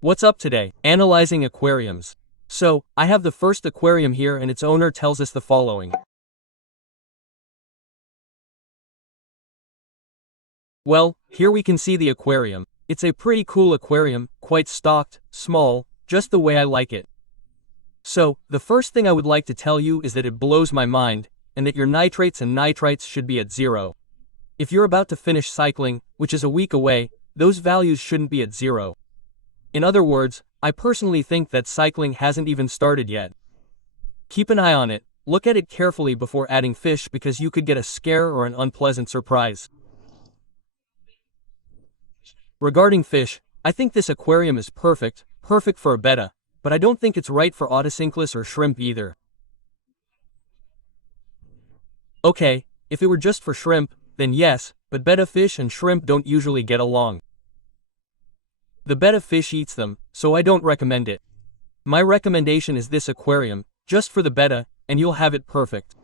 What's up today? Analyzing aquariums. So, I have the first aquarium here and its owner tells us the following. Well, here we can see the aquarium. It's a pretty cool aquarium, quite stocked, small, just the way I like it. So, the first thing I would like to tell you is that it blows my mind, and that your nitrates and nitrites should be at 0. If you're about to finish cycling, which is a week away, those values shouldn't be at 0. In other words, I personally think that cycling hasn't even started yet. Keep an eye on it, look at it carefully before adding fish because you could get a scare or an unpleasant surprise. Regarding fish, I think this aquarium is perfect for a betta, but I don't think it's right for otocinclus or shrimp either. Okay, if it were just for shrimp, then yes, but betta fish and shrimp don't usually get along. The betta fish eats them, so I don't recommend it. My recommendation is this aquarium, just for the betta, and you'll have it perfect.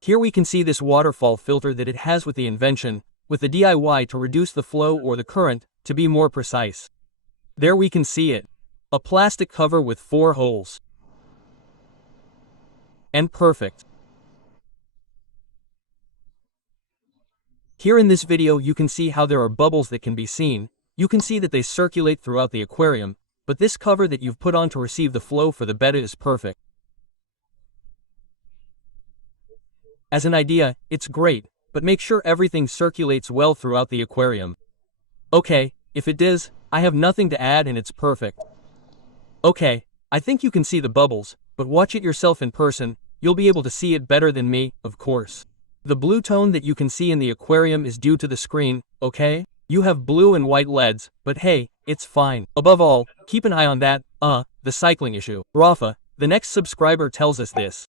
Here we can see this waterfall filter that it has with the invention, with the DIY to reduce the flow or the current, to be more precise. There we can see it. A plastic cover with 4 holes. And perfect. Here in this video you can see how there are bubbles that can be seen. You can see that they circulate throughout the aquarium, but this cover that you've put on to receive the flow for the betta is perfect. As an idea, it's great, but make sure everything circulates well throughout the aquarium. Okay, if it does, I have nothing to add and it's perfect. Okay, I think you can see the bubbles, but watch it yourself in person, you'll be able to see it better than me, of course. The blue tone that you can see in the aquarium is due to the screen, okay? You have blue and white LEDs, but hey, it's fine. Above all, keep an eye on that, the cycling issue. Rafa, the next subscriber tells us this.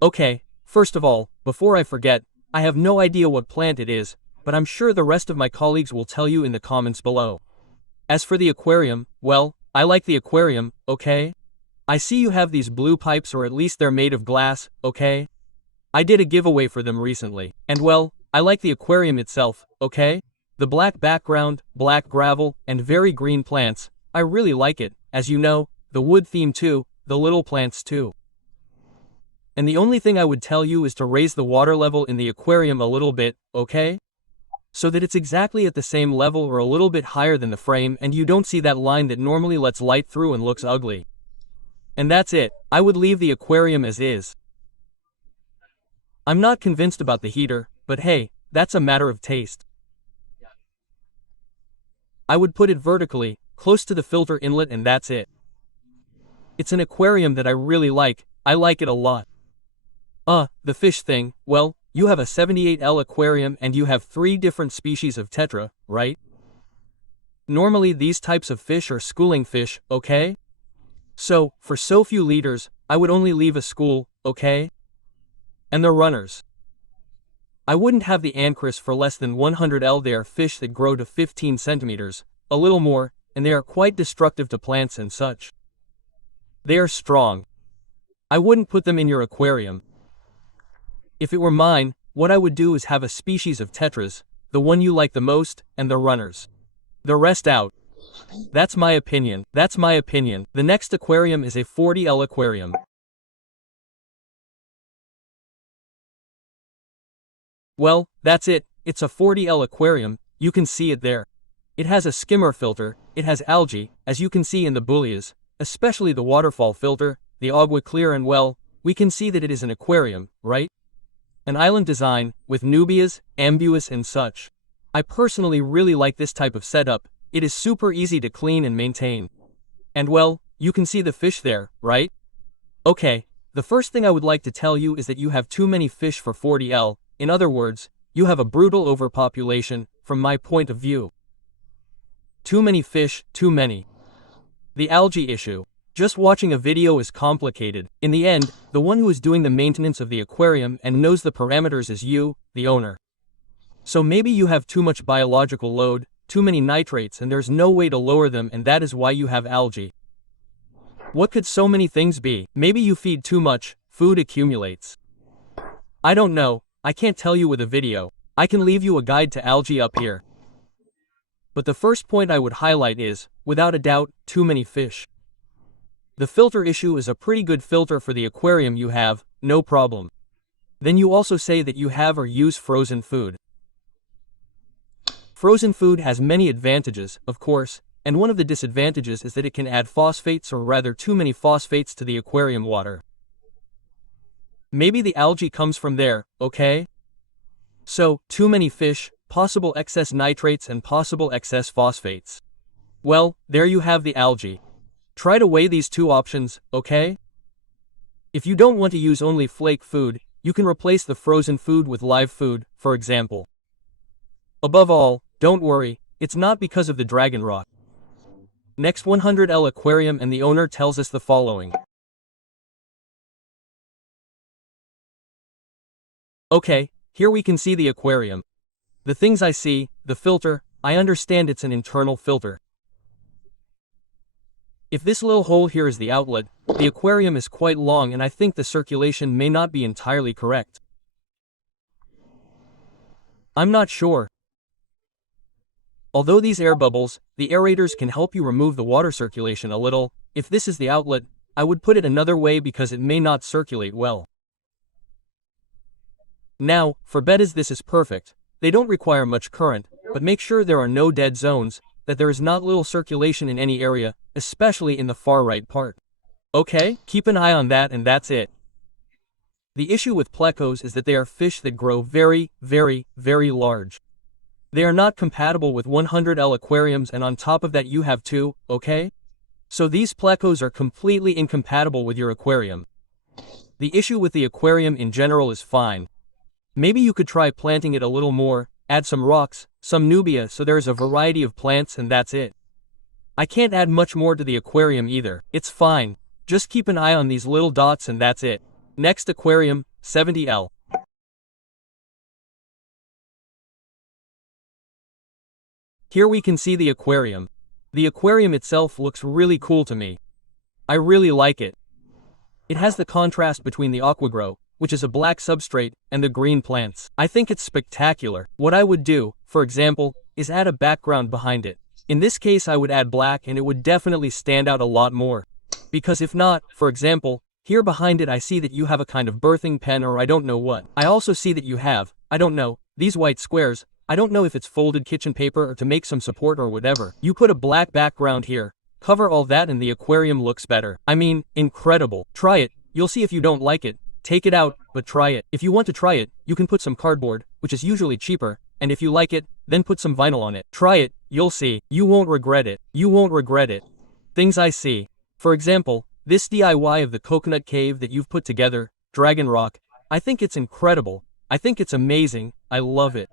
Okay, first of all, before I forget, I have no idea what plant it is, but I'm sure the rest of my colleagues will tell you in the comments below. As for the aquarium, well, I like the aquarium, okay? I see you have these blue pipes or at least they're made of glass, okay? I did a giveaway for them recently, and well, I like the aquarium itself, okay? The black background, black gravel, and very green plants, I really like it, as you know, the wood theme too, the little plants too. And the only thing I would tell you is to raise the water level in the aquarium a little bit, okay? So that it's exactly at the same level or a little bit higher than the frame and you don't see that line that normally lets light through and looks ugly. And that's it, I would leave the aquarium as is. I'm not convinced about the heater, but hey, that's a matter of taste. I would put it vertically, close to the filter inlet and that's it. It's an aquarium that I really like, I like it a lot. The fish thing, well, you have a 78L aquarium and you have 3 different species of tetra, right? Normally these types of fish are schooling fish, okay? So, for so few liters, I would only leave a school, okay? And they're runners. I wouldn't have the anchors for less than 100L. They are fish that grow to 15 centimeters, a little more, and they are quite destructive to plants and such. They are strong. I wouldn't put them in your aquarium. If it were mine, what I would do is have a species of tetras, the one you like the most, and the runners. The rest out. That's my opinion. The next aquarium is a 40L aquarium. Well, that's it, it's a 40L aquarium, you can see it there. It has a skimmer filter, it has algae, as you can see in the bullias, especially the waterfall filter, the agua clear and well, we can see that it is an aquarium, right? An island design, with nubias, ambuas and such. I personally really like this type of setup, it is super easy to clean and maintain. And well, you can see the fish there, right? Okay, the first thing I would like to tell you is that you have too many fish for 40L. In other words, you have a brutal overpopulation, from my point of view. Too many fish, too many. The algae issue. Just watching a video is complicated. In the end, the one who is doing the maintenance of the aquarium and knows the parameters is you, the owner. So maybe you have too much biological load, too many nitrates and there's no way to lower them and that is why you have algae. What could so many things be? Maybe you feed too much, food accumulates. I don't know. I can't tell you with a video. I can leave you a guide to algae up here. But the first point I would highlight is, without a doubt, too many fish. The filter issue is a pretty good filter for the aquarium you have, no problem. Then you also say that you have or use frozen food. Frozen food has many advantages, of course, and one of the disadvantages is that it can add phosphates or rather too many phosphates to the aquarium water. Maybe the algae comes from there, okay? So, too many fish, possible excess nitrates and possible excess phosphates. Well, there you have the algae. Try to weigh these two options, okay? If you don't want to use only flake food, you can replace the frozen food with live food, for example. Above all, don't worry, it's not because of the dragon rock. Next 100L aquarium and the owner tells us the following. Okay, here we can see the aquarium. The things I see, the filter, I understand it's an internal filter. If this little hole here is the outlet, the aquarium is quite long and I think the circulation may not be entirely correct. I'm not sure. Although these air bubbles, the aerators can help you remove the water circulation a little, if this is the outlet, I would put it another way because it may not circulate well. Now, for betas this is perfect. They don't require much current, but make sure there are no dead zones, that there is not little circulation in any area, especially in the far right part. Okay, keep an eye on that and that's it. The issue with plecos is that they are fish that grow very, very, very large. They are not compatible with 100L aquariums and on top of that you have two, okay? So these plecos are completely incompatible with your aquarium. The issue with the aquarium in general is fine. Maybe you could try planting it a little more, add some rocks, some nubia so there is a variety of plants and that's it. I can't add much more to the aquarium either, it's fine. Just keep an eye on these little dots and that's it. Next aquarium, 70L. Here we can see the aquarium. The aquarium itself looks really cool to me. I really like it. It has the contrast between the aquagrow, which is a black substrate, and the green plants. I think it's spectacular. What I would do, for example, is add a background behind it. In this case I would add black and it would definitely stand out a lot more. Because if not, for example, here behind it I see that you have a kind of birthing pen or I don't know what. I also see that you have, I don't know, these white squares. I don't know if it's folded kitchen paper or to make some support or whatever. You put a black background here, cover all that and the aquarium looks better. I mean, incredible. Try it, you'll see. If you don't like it, take it out, but try it. If you want to try it, you can put some cardboard, which is usually cheaper, and if you like it, then put some vinyl on it. Try it, you'll see. You won't regret it. You won't regret it. Things I see. For example, this DIY of the coconut cave that you've put together, Dragon Rock, I think it's incredible. I think it's amazing. I love it.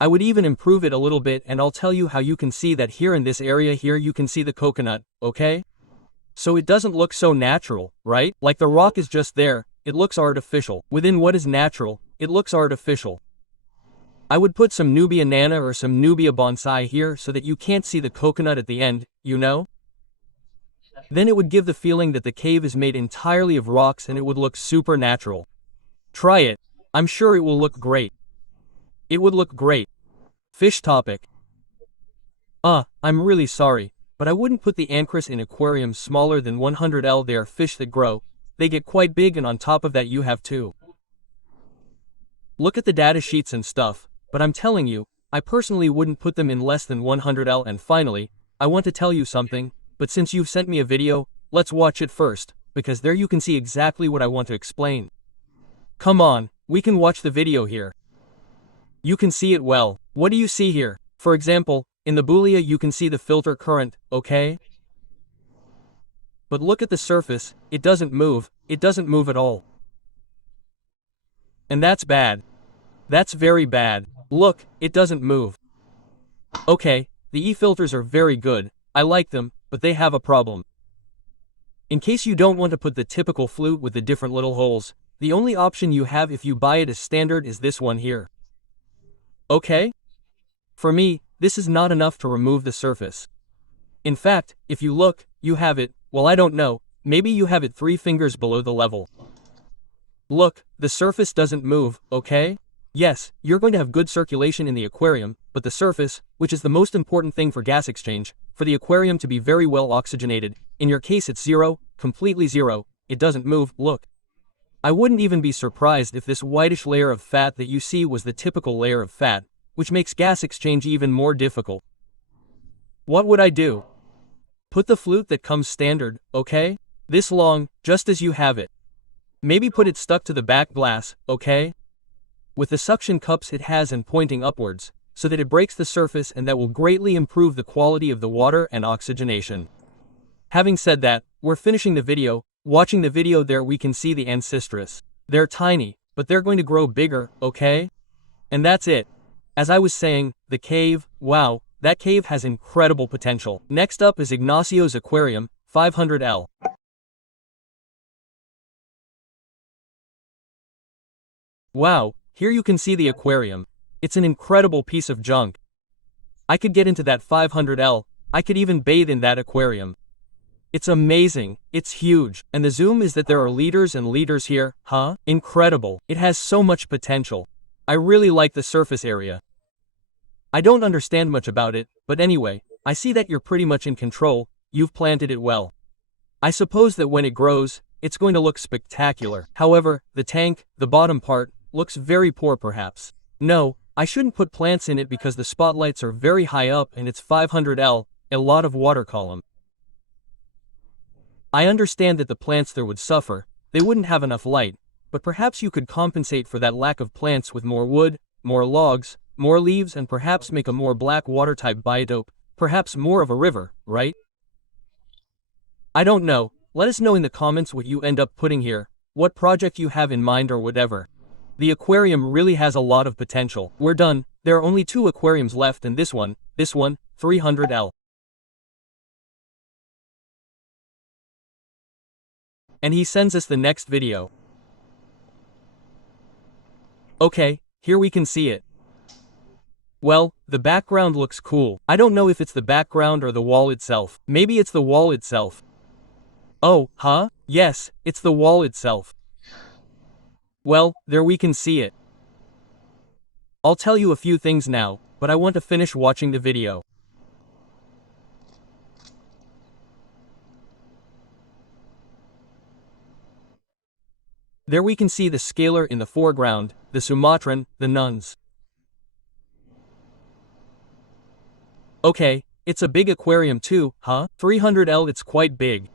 I would even improve it a little bit and I'll tell you how. You can see that here in this area here you can see the coconut, okay? So it doesn't look so natural, right? Like the rock is just there, it looks artificial. Within what is natural, it looks artificial. I would put some Nubia Nana or some Nubia Bonsai here so that you can't see the coconut at the end, you know? Then it would give the feeling that the cave is made entirely of rocks and it would look super natural. Try it. I'm sure it will look great. It would look great. Fish topic. I'm really sorry, but I wouldn't put the ancres in aquariums smaller than 100L. They are fish that grow. They get quite big and on top of that you have two. Look at the data sheets and stuff, but I'm telling you, I personally wouldn't put them in less than 100L. And finally, I want to tell you something, but since you've sent me a video, let's watch it first, because there you can see exactly what I want to explain. Come on, we can watch the video here. You can see it well. What do you see here? For example, in the bulia you can see the filter current, okay? But look at the surface, it doesn't move at all. And that's bad. That's very bad. Look, it doesn't move. Okay, the E-filters are very good, I like them, but they have a problem. In case you don't want to put the typical flute with the different little holes, the only option you have if you buy it as standard is this one here. Okay? For me, this is not enough to remove the surface. In fact, if you look, you have it, well I don't know, maybe you have it 3 fingers below the level. Look, the surface doesn't move, okay? Yes, you're going to have good circulation in the aquarium, but the surface, which is the most important thing for gas exchange, for the aquarium to be very well oxygenated, in your case it's zero, completely zero, it doesn't move, look. I wouldn't even be surprised if this whitish layer of fat that you see was the typical layer of fat, which makes gas exchange even more difficult. What would I do? Put the flute that comes standard, okay? This long, just as you have it. Maybe put it stuck to the back glass, okay? With the suction cups it has and pointing upwards, so that it breaks the surface, and that will greatly improve the quality of the water and oxygenation. Having said that, we're finishing the video. Watching the video there we can see the ancestors. They're tiny, but they're going to grow bigger, okay? And that's it. As I was saying, the cave, wow, that cave has incredible potential. Next up is Ignacio's Aquarium, 500L. Wow, here you can see the aquarium. It's an incredible piece of junk. I could get into that 500L, I could even bathe in that aquarium. It's amazing, it's huge, and the zoom is that there are liters and liters here, huh? Incredible, it has so much potential. I really like the surface area. I don't understand much about it, but anyway, I see that you're pretty much in control, you've planted it well. I suppose that when it grows, it's going to look spectacular. However, the tank, the bottom part, looks very poor perhaps. No, I shouldn't put plants in it because the spotlights are very high up and it's 500L, a lot of water column. I understand that the plants there would suffer, they wouldn't have enough light, but perhaps you could compensate for that lack of plants with more wood, more logs, more leaves, and perhaps make a more black water type biotope, perhaps more of a river, right? I don't know, let us know in the comments what you end up putting here, what project you have in mind or whatever. The aquarium really has a lot of potential. We're done, there are only 2 aquariums left, and this one, 300L. And he sends us the next video. Okay, here we can see it. Well, the background looks cool. I don't know if it's the background or the wall itself. Maybe it's the wall itself. Oh, huh? Yes, it's the wall itself. Well, there we can see it. I'll tell you a few things now, but I want to finish watching the video. There we can see the scalar in the foreground, the Sumatran, the nuns. Okay, it's a big aquarium too, huh? 300L, it's quite big.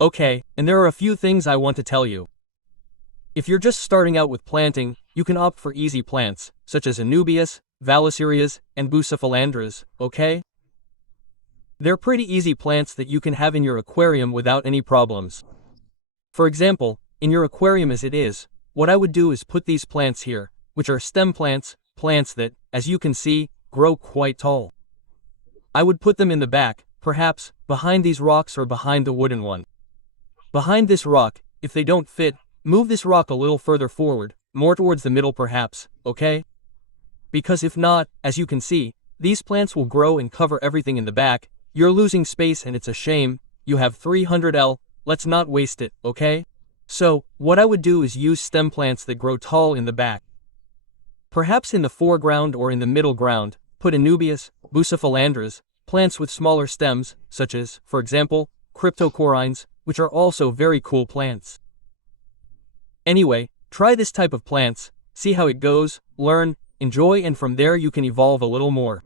Okay, and there are a few things I want to tell you. If you're just starting out with planting, you can opt for easy plants, such as Anubias, Valliserias, and Bucephalandras, okay? They're pretty easy plants that you can have in your aquarium without any problems. For example, in your aquarium as it is, what I would do is put these plants here, which are stem plants, plants that, as you can see, grow quite tall. I would put them in the back, perhaps, behind these rocks or behind the wooden one. Behind this rock, if they don't fit, move this rock a little further forward, more towards the middle perhaps, okay? Because if not, as you can see, these plants will grow and cover everything in the back, you're losing space and it's a shame, you have 300L, let's not waste it, okay? So, what I would do is use stem plants that grow tall in the back. Perhaps in the foreground or in the middle ground, put Anubias, Bucephalandras, plants with smaller stems, such as, for example, Cryptocorynes, which are also very cool plants. Anyway, try this type of plants, see how it goes, learn, enjoy, and from there you can evolve a little more.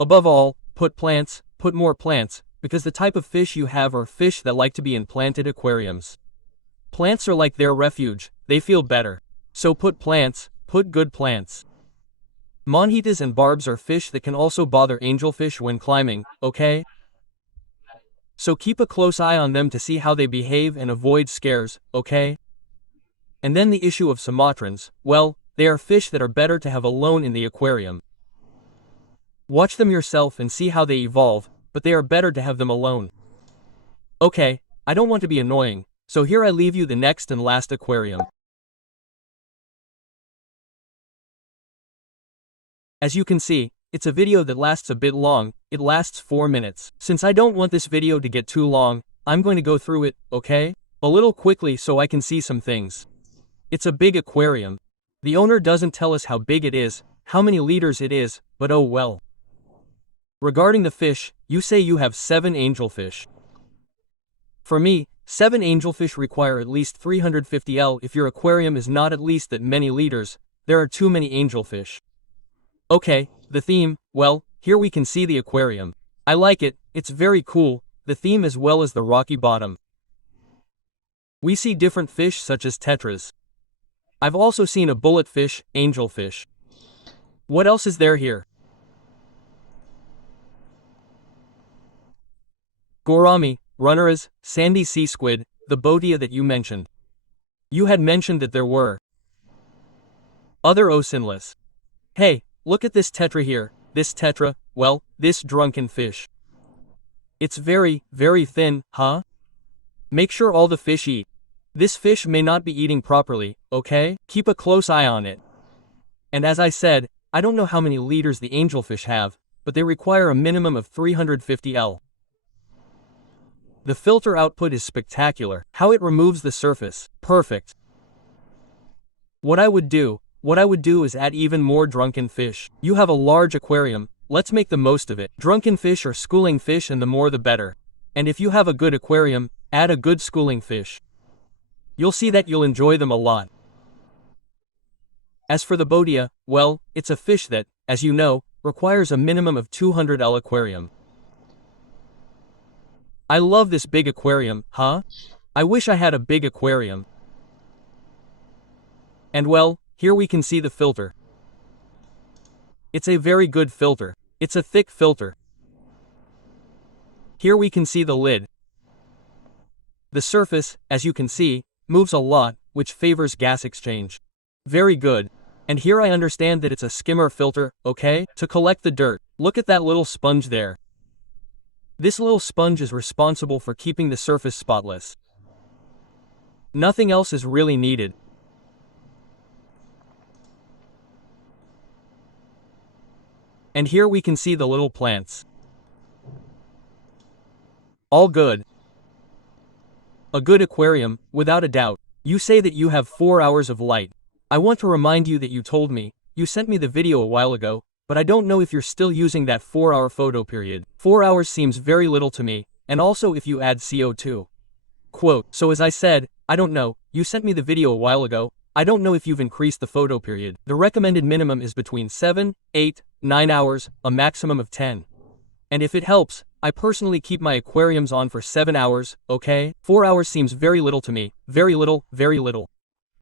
Above all, put more plants, because the type of fish you have are fish that like to be in planted aquariums. Plants are like their refuge, they feel better. So put plants, put good plants. Monjitas and barbs are fish that can also bother angelfish when climbing, okay? So keep a close eye on them to see how they behave and avoid scares, okay? And then the issue of Sumatrans, well, they are fish that are better to have alone in the aquarium. Watch them yourself and see how they evolve, but they are better to have them alone. Okay, I don't want to be annoying, so here I leave you the next and last aquarium. As you can see, it's a video that lasts a bit long, it lasts 4 minutes. Since I don't want this video to get too long, I'm going to go through it, okay? A little quickly so I can see some things. It's a big aquarium. The owner doesn't tell us how big it is, how many liters it is, but oh well. Regarding the fish, you say you have 7 angelfish. For me, 7 angelfish require at least 350 L. If your aquarium is not at least that many liters, there are too many angelfish. Okay, the theme, well, here we can see the aquarium. I like it, it's very cool, the theme as well as the rocky bottom. We see different fish such as tetras. I've also seen a bulletfish, angelfish. What else is there here? Gourami, runneras, sandy sea squid, the botia that you mentioned. You had mentioned that there were other ocinless. Hey, look at this tetra here, this tetra, well, this drunken fish. It's very, very thin, huh? Make sure all the fish eat. This fish may not be eating properly, okay? Keep a close eye on it. And as I said, I don't know how many liters the angelfish have, but they require a minimum of 350 L. The filter output is spectacular. How it removes the surface, perfect. What I would do is add even more drunken fish. You have a large aquarium, let's make the most of it. Drunken fish are schooling fish and the more the better. And if you have a good aquarium, add a good schooling fish. You'll see that you'll enjoy them a lot. As for the botia, well, it's a fish that, as you know, requires a minimum of 200 L aquarium. I love this big aquarium, huh? I wish I had a big aquarium. And well, here we can see the filter. It's a very good filter. It's a thick filter. Here we can see the lid. The surface, as you can see, moves a lot, which favors gas exchange. Very good. And here I understand that it's a skimmer filter, okay? To collect the dirt. Look at that little sponge there. This little sponge is responsible for keeping the surface spotless. Nothing else is really needed. And here we can see the little plants. All good. A good aquarium, without a doubt. You say that you have 4 hours of light. I want to remind you that you told me, you sent me the video a while ago, but I don't know if you're still using that 4-hour photo period. 4 hours seems very little to me, and also if you add CO2. Quote, so as I said, I don't know, you sent me the video a while ago, I don't know if you've increased the photo period. The recommended minimum is between 7, 8, 9 hours, a maximum of 10. And if it helps, I personally keep my aquariums on for 7 hours, okay? 4 hours seems very little to me, very little, very little.